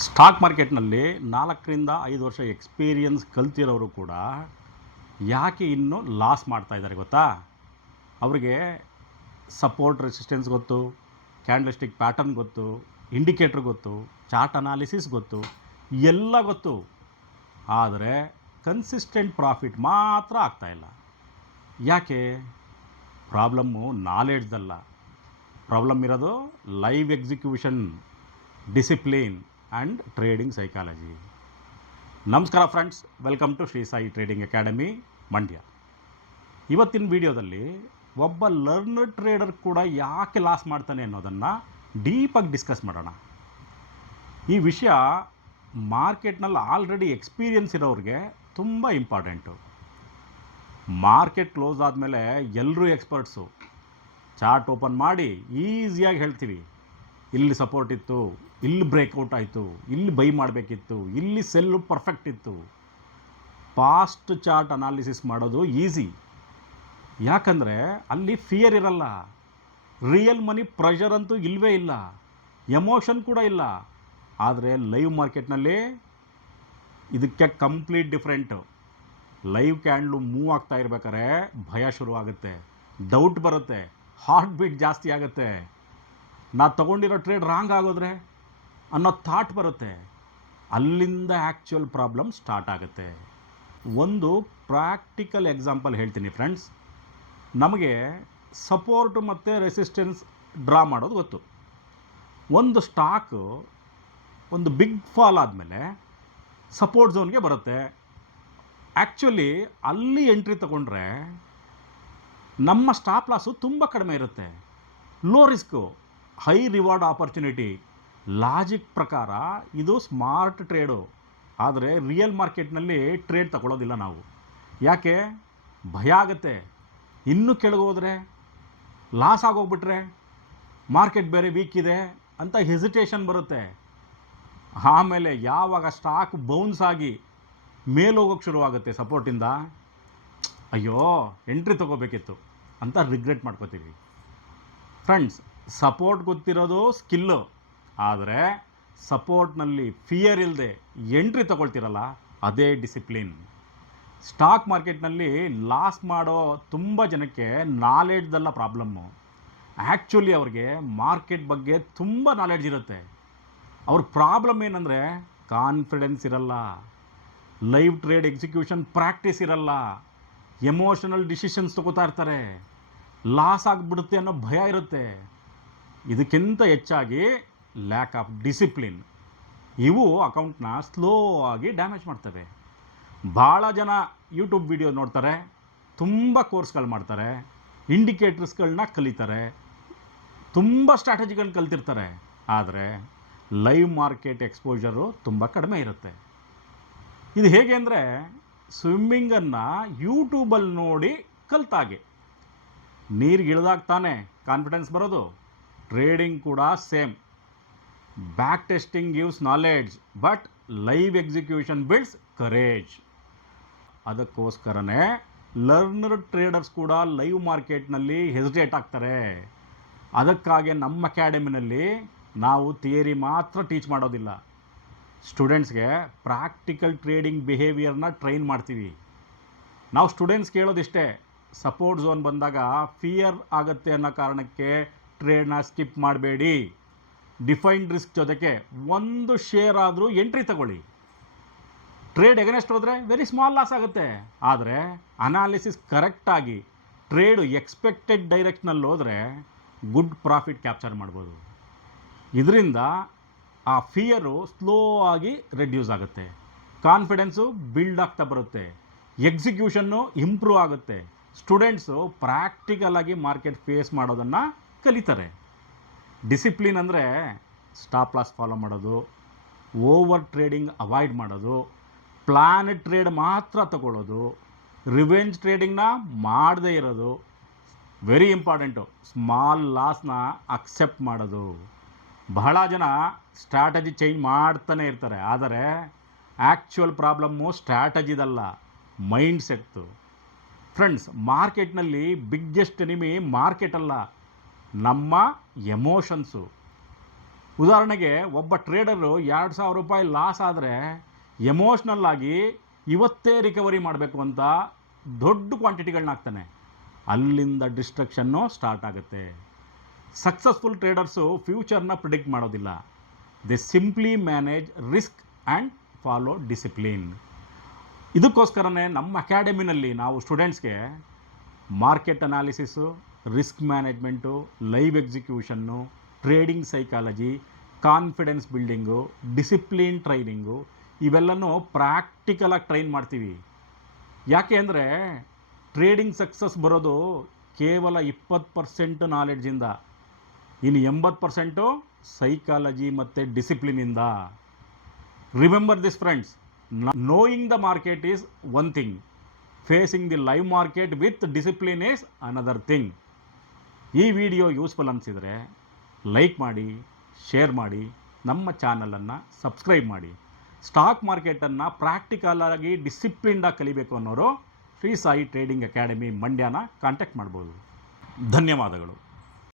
Stock ಮಾರ್ಕೆಟ್ನಲ್ಲಿ 4 ರಿಂದ 5 ವರ್ಷ ಎಕ್ಸ್ಪೀರಿಯನ್ಸ್ ಕಲ್ತಿರೋರು ಕೂಡ ಯಾಕೆ ಇನ್ನೂ ಲಾಸ್ ಮಾಡ್ತಾ ಇದ್ದಾರೆ ಗೊತ್ತಾ? ಅವರಿಗೆ ಸಪೋರ್ಟ್ ರೆಸಿಸ್ಟೆನ್ಸ್ ಗೊತ್ತು, ಕ್ಯಾಂಡಲ್ಸ್ಟಿಕ್ ಪ್ಯಾಟರ್ನ್ ಗೊತ್ತು, ಇಂಡಿಕೇಟ್ರ್ ಗೊತ್ತು, ಚಾರ್ಟ್ ಅನಾಲಿಸಿಸ್ ಗೊತ್ತು, ಎಲ್ಲ ಗೊತ್ತು. ಆದರೆ ಕನ್ಸಿಸ್ಟೆಂಟ್ ಪ್ರಾಫಿಟ್ ಮಾತ್ರ ಆಗ್ತಾಯಿಲ್ಲ. ಯಾಕೆ? ಪ್ರಾಬ್ಲಮ್ಮು ನಾಲೆಡ್ಜಲ್ಲ, ಪ್ರಾಬ್ಲಮ್ ಇರೋದು live execution, discipline and trading psychology. ನಮಸ್ಕಾರ friends, welcome to Shri Sai trading academy Mandya. ಇವತ್ತಿನ ವಿಡಿಯೋದಲ್ಲಿ ಒಬ್ಬ ಲರ್ನರ್ ಟ್ರೇಡರ್ ಕೂಡ ಯಾಕೆ ಲಾಸ್ ಮಾಡ್ತಾನೆ ಅನ್ನೋದನ್ನು ಡೀಪಾಗಿ ಡಿಸ್ಕಸ್ ಮಾಡೋಣ. ಈ ವಿಷಯ ಮಾರ್ಕೆಟ್ನಲ್ಲಿ ಆಲ್ರೆಡಿ ಎಕ್ಸ್ಪೀರಿಯನ್ಸ್ ಇರೋರಿಗೆ ತುಂಬ ಇಂಪಾರ್ಟೆಂಟು. ಮಾರ್ಕೆಟ್ ಕ್ಲೋಸ್ ಆದಮೇಲೆ ಎಲ್ಲರೂ ಎಕ್ಸ್ಪರ್ಟ್ಸು. ಚಾರ್ಟ್ ಓಪನ್ ಮಾಡಿ ಈಸಿಯಾಗಿ ಹೇಳ್ತೀವಿ, ಇಲ್ಲಿ ಸಪೋರ್ಟ್ ಇತ್ತು, ಇಲ್ಲಿ ಬ್ರೇಕ್ಔಟ್ ಆಯಿತು, ಇಲ್ಲಿ ಬೈ ಮಾಡಬೇಕಿತ್ತು, ಇಲ್ಲಿ ಸೆಲ್ಲು ಪರ್ಫೆಕ್ಟ್ ಇತ್ತು. ಪಾಸ್ಟ್ ಚಾರ್ಟ್ ಅನಾಲಿಸಿಸ್ ಮಾಡೋದು ಈಸಿ, ಯಾಕಂದರೆ ಅಲ್ಲಿ ಫಿಯರ್ ಇರಲ್ಲ, ರಿಯಲ್ ಮನಿ ಪ್ರೆಷರ್ ಅಂತೂ ಇಲ್ಲವೇ ಇಲ್ಲ, ಎಮೋಷನ್ ಕೂಡ ಇಲ್ಲ. ಆದರೆ ಲೈವ್ ಮಾರ್ಕೆಟ್ನಲ್ಲಿ ಇದಕ್ಕೆ complete different. Live candle move ಆಗ್ತಾ ಇರ್ಬೇಕಾದ್ರೆ ಭಯ ಶುರುವಾಗುತ್ತೆ, ಡೌಟ್ ಬರುತ್ತೆ, ಹಾರ್ಟ್ ಬೀಟ್ ಜಾಸ್ತಿ ಆಗುತ್ತೆ, ನಾ ತೊಗೊಂಡಿರೋ ಟ್ರೇಡ್ ರಾಂಗ್ ಆಗೋದ್ರೆ ಅನ್ನೋ ಥಾಟ್ ಬರುತ್ತೆ. ಅಲ್ಲಿಂದ ಆ್ಯಕ್ಚುಯಲ್ ಪ್ರಾಬ್ಲಮ್ ಸ್ಟಾರ್ಟ್ ಆಗುತ್ತೆ. ಒಂದು ಪ್ರಾಕ್ಟಿಕಲ್ ಎಕ್ಸಾಂಪಲ್ ಹೇಳ್ತೀನಿ ಫ್ರೆಂಡ್ಸ್. ನಮಗೆ ಸಪೋರ್ಟ್ ಮತ್ತು ರೆಸಿಸ್ಟೆನ್ಸ್ ಡ್ರಾ ಮಾಡೋದು ಗೊತ್ತು. ಒಂದು ಸ್ಟಾಕು ಒಂದು ಬಿಗ್ ಫಾಲ್ ಆದಮೇಲೆ ಸಪೋರ್ಟ್ ಝೋನ್ಗೆ ಬರುತ್ತೆ. ಆ್ಯಕ್ಚುಲಿ ಅಲ್ಲಿ ಎಂಟ್ರಿ ತಗೊಂಡ್ರೆ ನಮ್ಮ ಸ್ಟಾಪ್ ಲಾಸು ತುಂಬ ಕಡಿಮೆ ಇರುತ್ತೆ, low risk, high reward opportunity. Logic ಪ್ರಕಾರ ಇದು ಸ್ಮಾರ್ಟ್ ಟ್ರೇಡು. ಆದರೆ ರಿಯಲ್ ಮಾರ್ಕೆಟ್ನಲ್ಲಿ ಟ್ರೇಡ್ ತಗೊಳ್ಳೋದಿಲ್ಲ ನಾವು. ಯಾಕೆ? ಭಯ ಆಗುತ್ತೆ. ಇನ್ನೂ ಕೆಳಗೋದ್ರೆ ಲಾಸ್ ಆಗೋಗ್ಬಿಟ್ರೆ, ಮಾರ್ಕೆಟ್ ಬೇರೆ ವೀಕ್ ಇದೆ ಅಂತ ಹೆಸಿಟೇಷನ್ ಬರುತ್ತೆ. ಆಮೇಲೆ ಯಾವಾಗ ಸ್ಟಾಕ್ ಬೌನ್ಸ್ ಆಗಿ ಮೇಲೋಗೋಕ್ಕೆ ಶುರುವಾಗುತ್ತೆ ಸಪೋರ್ಟಿಂದ, ಅಯ್ಯೋ ಎಂಟ್ರಿ ತೊಗೋಬೇಕಿತ್ತು ಅಂತ ರಿಗ್ರೆಟ್ ಮಾಡ್ಕೋತೀವಿ. ಫ್ರೆಂಡ್ಸ್, ಸಪೋರ್ಟ್ ಗೊತ್ತಿರೋದು ಸ್ಕಿಲ್ಲು, ಆದರೆ ಸಪೋರ್ಟ್ನಲ್ಲಿ ಫಿಯರ್ ಇಲ್ಲದೆ ಎಂಟ್ರಿ ತೊಗೊಳ್ತಿರಲ್ಲ, ಅದೇ ಡಿಸಿಪ್ಲಿನ್. ಸ್ಟಾಕ್ ಮಾರ್ಕೆಟ್ನಲ್ಲಿ ಲಾಸ್ ಮಾಡೋ ತುಂಬ ಜನಕ್ಕೆ ನಾಲೆಡ್ಜಲ್ಲ ಪ್ರಾಬ್ಲಮ್ಮು. ಆ್ಯಕ್ಚುಲಿ ಅವ್ರಿಗೆ ಮಾರ್ಕೆಟ್ ಬಗ್ಗೆ ತುಂಬ ನಾಲೆಡ್ಜ್ ಇರುತ್ತೆ. ಅವ್ರ ಪ್ರಾಬ್ಲಮ್ ಏನಂದರೆ ಕಾನ್ಫಿಡೆನ್ಸ್ ಇರಲ್ಲ, ಲೈವ್ ಟ್ರೇಡ್ ಎಕ್ಸಿಕ್ಯೂಷನ್ ಪ್ರಾಕ್ಟೀಸ್ ಇರಲ್ಲ, ಎಮೋಷನಲ್ ಡಿಸಿಷನ್ಸ್ ತೊಗೋತಾ ಇರ್ತಾರೆ, ಲಾಸ್ ಆಗಿಬಿಡುತ್ತೆ ಅನ್ನೋ ಭಯ ಇರುತ್ತೆ. ಇದಕ್ಕಿಂತ ಹೆಚ್ಚಾಗಿ ಲ್ಯಾಕ್ ಆಫ್ ಡಿಸಿಪ್ಲಿನ್. ಇವು ಅಕೌಂಟ್ನ ಸ್ಲೋ ಆಗಿ ಡ್ಯಾಮೇಜ್ ಮಾಡ್ತವೆ. ಭಾಳ ಜನ ಯೂಟ್ಯೂಬ್ ವಿಡಿಯೋ ನೋಡ್ತಾರೆ, ತುಂಬ ಕೋರ್ಸ್ಗಳು ಮಾಡ್ತಾರೆ, ಇಂಡಿಕೇಟರ್ಸ್ಗಳನ್ನ ಕಲಿತಾರೆ, ತುಂಬ ಸ್ಟ್ರಾಟಜಿಗಳನ್ನ ಕಲ್ತಿರ್ತಾರೆ. ಆದರೆ ಲೈವ್ ಮಾರ್ಕೆಟ್ ಎಕ್ಸ್ಪೋಜರು ತುಂಬ ಕಡಿಮೆ ಇರುತ್ತೆ. ಇದು ಹೇಗೆ ಅಂದರೆ ಸ್ವಿಮ್ಮಿಂಗನ್ನು ಯೂಟ್ಯೂಬಲ್ಲಿ ನೋಡಿ ಕಲ್ತಾಗೆ. ನೀರಿಗೆ ಇಳಿದಾಗ ತಾನೇ ಕಾನ್ಫಿಡೆನ್ಸ್ ಬರೋದು. ಟ್ರೇಡಿಂಗ್ ಕೂಡ same. Back testing gives knowledge, but live execution builds courage. ಅದಕ್ಕೋಸ್ಕರನೇ ಲರ್ನರ್ ಟ್ರೇಡರ್ಸ್ ಕೂಡ ಲೈವ್ ಮಾರ್ಕೆಟ್ನಲ್ಲಿ ಹೆಸಿಟೇಟ್ ಆಗ್ತಾರೆ. ಅದಕ್ಕಾಗಿ ನಮ್ಮ ಅಕಾಡೆಮಿನಲ್ಲಿ ನಾವು ಥಿಯರಿ ಮಾತ್ರ ಟೀಚ್ ಮಾಡೋದಿಲ್ಲ, ಸ್ಟೂಡೆಂಟ್ಸ್ಗೆ ಪ್ರಾಕ್ಟಿಕಲ್ ಟ್ರೇಡಿಂಗ್ ಬಿಹೇವಿಯರ್ನ ಟ್ರೈನ್ ಮಾಡ್ತೀವಿ. ನಾವು ಸ್ಟೂಡೆಂಟ್ಸ್ ಕೇಳೋದಿಷ್ಟೇ, ಸಪೋರ್ಟ್ ಝೋನ್ ಬಂದಾಗ ಫಿಯರ್ ಆಗುತ್ತೆ ಅನ್ನೋ ಕಾರಣಕ್ಕೆ ಟ್ರೇಡ್ನ ಸ್ಕಿಪ್ ಮಾಡಬೇಡಿ. ಡಿಫೈನ್ಡ್ ರಿಸ್ಕ್ ಜೊತೆಗೆ ಒಂದು ಶೇರ್ ಆದರೂ ಎಂಟ್ರಿ ತಗೊಳ್ಳಿ. ಟ್ರೇಡ್ ಎಗನೆಸ್ಟ್ ಹೋದರೆ ವೆರಿ ಸ್ಮಾಲ್ ಲಾಸ್ ಆಗುತ್ತೆ, ಆದರೆ ಅನಾಲಿಸಿಸ್ ಕರೆಕ್ಟಾಗಿ ಟ್ರೇಡು ಎಕ್ಸ್ಪೆಕ್ಟೆಡ್ ಡೈರೆಕ್ಷನಲ್ಲಿ ಹೋದರೆ ಗುಡ್ ಪ್ರಾಫಿಟ್ ಕ್ಯಾಪ್ಚರ್ ಮಾಡ್ಬೋದು. ಇದರಿಂದ ಆ ಫಿಯರು ಸ್ಲೋ ಆಗಿ ರೆಡ್ಯೂಸ್ ಆಗುತ್ತೆ, ಕಾನ್ಫಿಡೆನ್ಸು ಬಿಲ್ಡ್ ಆಗ್ತಾ ಬರುತ್ತೆ, ಎಕ್ಸಿಕ್ಯೂಷನ್ನು ಇಂಪ್ರೂವ್ ಆಗುತ್ತೆ. ಸ್ಟೂಡೆಂಟ್ಸು ಪ್ರಾಕ್ಟಿಕಲಾಗಿ ಮಾರ್ಕೆಟ್ ಫೇಸ್ ಮಾಡೋದನ್ನು ಕಲಿತಾರೆ. ಡಿಸಿಪ್ಲಿನ್ ಅಂದರೆ ಸ್ಟಾಪ್ ಲಾಸ್ ಫಾಲೋ ಮಾಡೋದು, ಓವರ್ ಟ್ರೇಡಿಂಗ್ ಅವಾಯ್ಡ್ ಮಾಡೋದು, ಪ್ಲಾನ್ ಟ್ರೇಡ್ ಮಾತ್ರ ತಗೊಳ್ಳೋದು, ರಿವೆಂಜ್ ಟ್ರೇಡಿಂಗ್ನ ಮಾಡದೇ ಇರೋದು, ವೆರಿ ಇಂಪಾರ್ಟೆಂಟು ಸ್ಮಾಲ್ ಲಾಸ್ನ ಅಕ್ಸೆಪ್ಟ್ ಮಾಡೋದು. ಬಹಳ ಜನ ಸ್ಟ್ರಾಟಜಿ ಚೇಂಜ್ ಮಾಡ್ತಾನೆ ಇರ್ತಾರೆ, ಆದರೆ ಆ್ಯಕ್ಚುಯಲ್ ಪ್ರಾಬ್ಲಮ್ಮು ಸ್ಟ್ರಾಟಜಿದಲ್ಲ, ಮೈಂಡ್ ಸೆಟ್ಟು. ಫ್ರೆಂಡ್ಸ್, ಮಾರ್ಕೆಟ್ನಲ್ಲಿ ಬಿಗ್ಗೆಸ್ಟ್ ಎನಿಮಿ ಮಾರ್ಕೆಟ್ ಅಲ್ಲ, ನಮ್ಮ ಎಮೋಷನ್ಸು. ಉದಾಹರಣೆಗೆ ಒಬ್ಬ ಟ್ರೇಡರು 2,000 ರೂಪಾಯಿ ಲಾಸ್ ಆದರೆ ಎಮೋಷ್ನಲ್ ಆಗಿ ಇವತ್ತೇ ರಿಕವರಿ ಮಾಡಬೇಕು ಅಂತ ದೊಡ್ಡ ಕ್ವಾಂಟಿಟಿಗಳನ್ನ ಹಾಕ್ತಾನೆ. ಅಲ್ಲಿಂದ ಡಿಸ್ಟ್ರಕ್ಷನ್ನು ಸ್ಟಾರ್ಟ್ ಆಗುತ್ತೆ. ಸಕ್ಸಸ್ಫುಲ್ ಟ್ರೇಡರ್ಸು ಫ್ಯೂಚರ್ನ ಪ್ರಿಡಿಕ್ಟ್ ಮಾಡೋದಿಲ್ಲ. They simply manage risk and follow discipline. ಇದಕ್ಕೋಸ್ಕರನೇ ನಮ್ಮ ಅಕಾಡೆಮಿನಲ್ಲಿ ನಾವು ಸ್ಟೂಡೆಂಟ್ಸ್ಗೆ market analysis, risk management, live execution, trading psychology, confidence building, discipline training ಇವೆಲ್ಲನೂ ಪ್ರಾಕ್ಟಿಕಲಾಗಿ ಟ್ರೈನ್ ಮಾಡ್ತೀವಿ. ಯಾಕೆ ಅಂದರೆ ಟ್ರೇಡಿಂಗ್ ಸಕ್ಸಸ್ ಬರೋದು ಕೇವಲ 20% ನಾಲೆಡ್ಜಿಂದ, ಇನ್ನು 80% ಸೈಕಾಲಜಿ ಮತ್ತು ಡಿಸಿಪ್ಲಿನಿಂದ. Remember this friends, knowing the market is one thing, facing the live market with discipline is another thing. ಈ ವಿಡಿಯೋ ಯೂಸ್ಫುಲ್ ಅನಿಸಿದರೆ ಲೈಕ್ ಮಾಡಿ, ಶೇರ್ ಮಾಡಿ, ನಮ್ಮ ಚಾನಲನ್ನು ಸಬ್ಸ್ಕ್ರೈಬ್ ಮಾಡಿ. ಸ್ಟಾಕ್ ಮಾರ್ಕೆಟನ್ನು ಪ್ರಾಕ್ಟಿಕಲಾಗಿ ಡಿಸಿಪ್ಲಿನ್ಡಾಗಿ ಕಲಿಬೇಕು ಅನ್ನೋರು ಶ್ರೀ ಸಾಯಿ ಟ್ರೇಡಿಂಗ್ ಅಕಾಡೆಮಿ ಮಂಡ್ಯನ ಕಾಂಟ್ಯಾಕ್ಟ್ ಮಾಡ್ಬೋದು. ಧನ್ಯವಾದಗಳು.